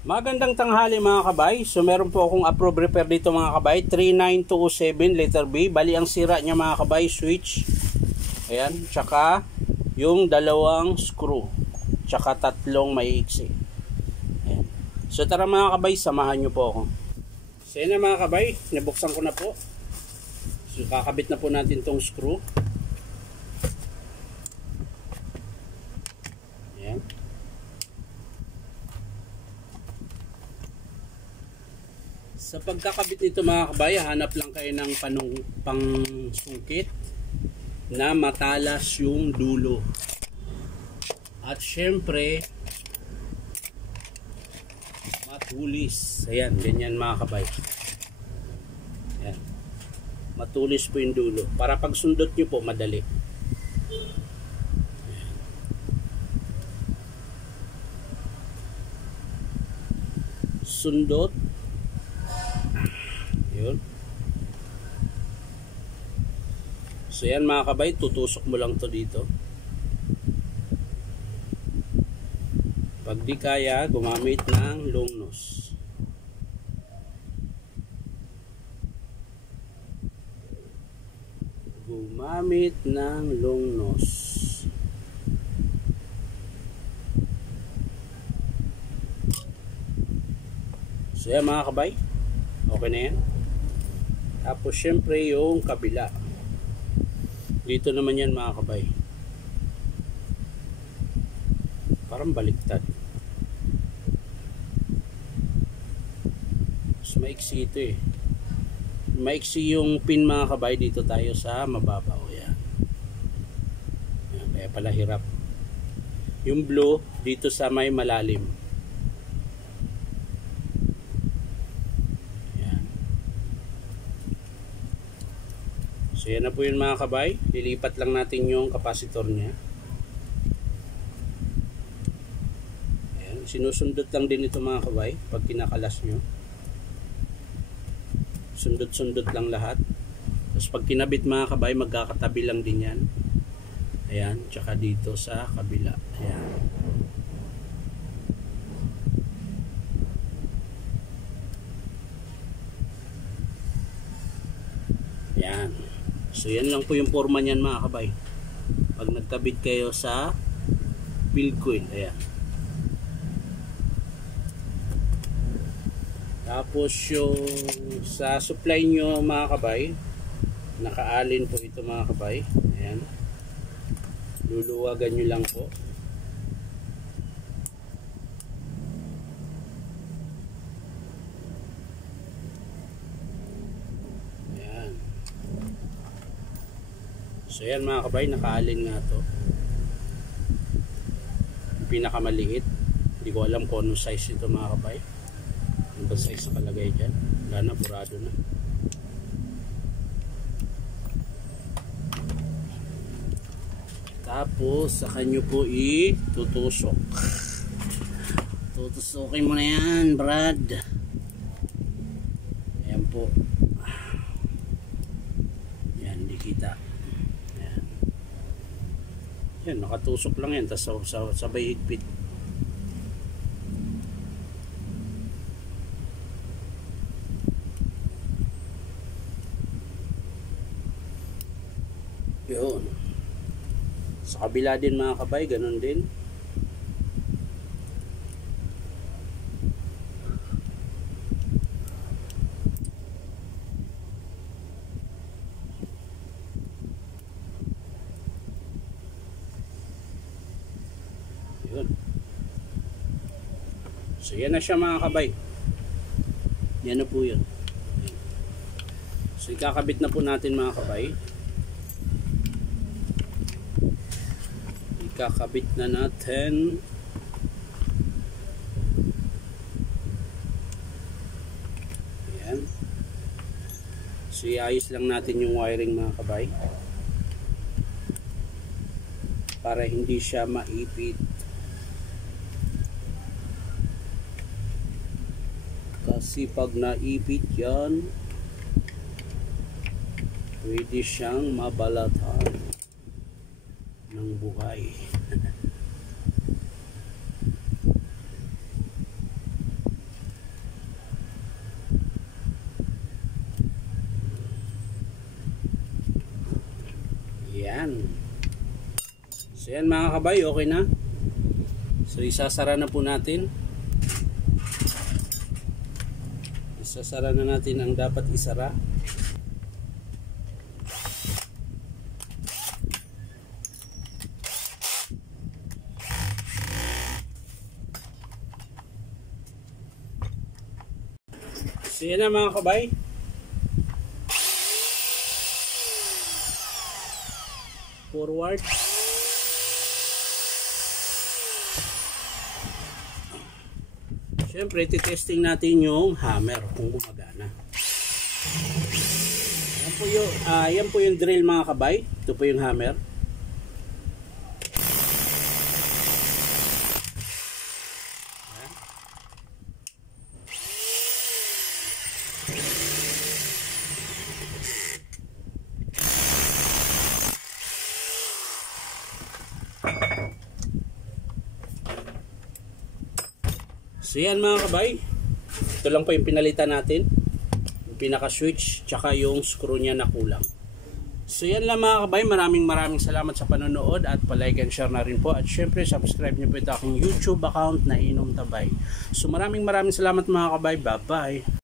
Magandang tanghali mga kabay. So meron po akong approved repair dito mga kabay, 39207 letter B. Bali ang sira niya mga kabay, switch. Ayan, tsaka yung dalawang screw, tsaka tatlong maiiksi. Ayan. So tara mga kabay, samahan nyo po ako. So yan na mga kabay, nabuksan ko na po. So kakabit na po natin tong screw. Ayan. Sa pagkakabit nito mga kabay, hanap lang kayo ng pangsungkit na matalas yung dulo. At syempre, matulis. Ayan, ganyan mga kabay. Ayan. Matulis po yung dulo. Para pag sundot nyo po, madali. Ayan. Sundot. Yun. So yan mga kabay, tutusok mo lang to dito. Pag di kaya, gumamit ng long nose. Gumamit ng long nose. So yan mga kabay, okay na yan. Tapos syempre yung kabila. Dito naman yan mga kabay. Parang baliktad. Mas maiksi ito eh. Maiksi yung pin mga kabay. Dito tayo sa mababaw. Yan. Yan, kaya pala hirap. Yung blue dito sa may malalim. So yan na po yun mga kabay. Lilipat lang natin yung kapasitor niya. Ayan. Sinusundot lang din ito mga kabay pag kinakalas nyo. Sundot-sundot lang lahat. Tapos pag kinabit mga kabay, magkakatabi lang din yan. Ayan. Tsaka dito sa kabila. Ayan. Ayan. So yan lang po yung forma niyan mga kabay. Pag nagkabit kayo sa field coil, ayan. Tapos yung sa supply nyo mga kabay, nakaalin po ito mga kabay. Ayan. Luluwagan nyo lang po. So yan mga kabay, nakaalin nga to. Yung pinakamaliit. Hindi ko alam kung anong size ito mga kabay. Ano ba size na kalagay dyan? Wala na, burado na. Tapos saka nyo po itutusok. Tutusokin mo na yan, Brad. Ayan po. Yan, hindi kita. Yan, nakatusok lang yan, tapos sabay higpit. Yun. Sa kabila din mga kabay, ganun din. Yun. So yan na siya mga kabay. Yan na po yun. So ikakabit na po natin mga kabay. Ikakabit na natin. Ayan. So iayos lang natin yung wiring mga kabay. Para hindi siya maipit. Kasi pag naipit yan, pwede siyang mabalatan ng buhay. Ayan. So yan mga kabay, okay na. So isasara na po natin. Isasara na natin ang dapat isara. So yan na mga kabay. Forward. Siyempre, titesting natin yung hammer kung gumagana. Yan po yung drill mga kabay. Ito po yung hammer. So yan mga kabay, ito lang po yung pinalitan natin, yung pinaka switch tsaka yung screw nya na kulang. So yan lang mga kabay, maraming salamat sa panonood at palike and share na rin po, at syempre subscribe nyo po ito aking YouTube account na Inom Tabay. So maraming salamat mga kabay, bye bye.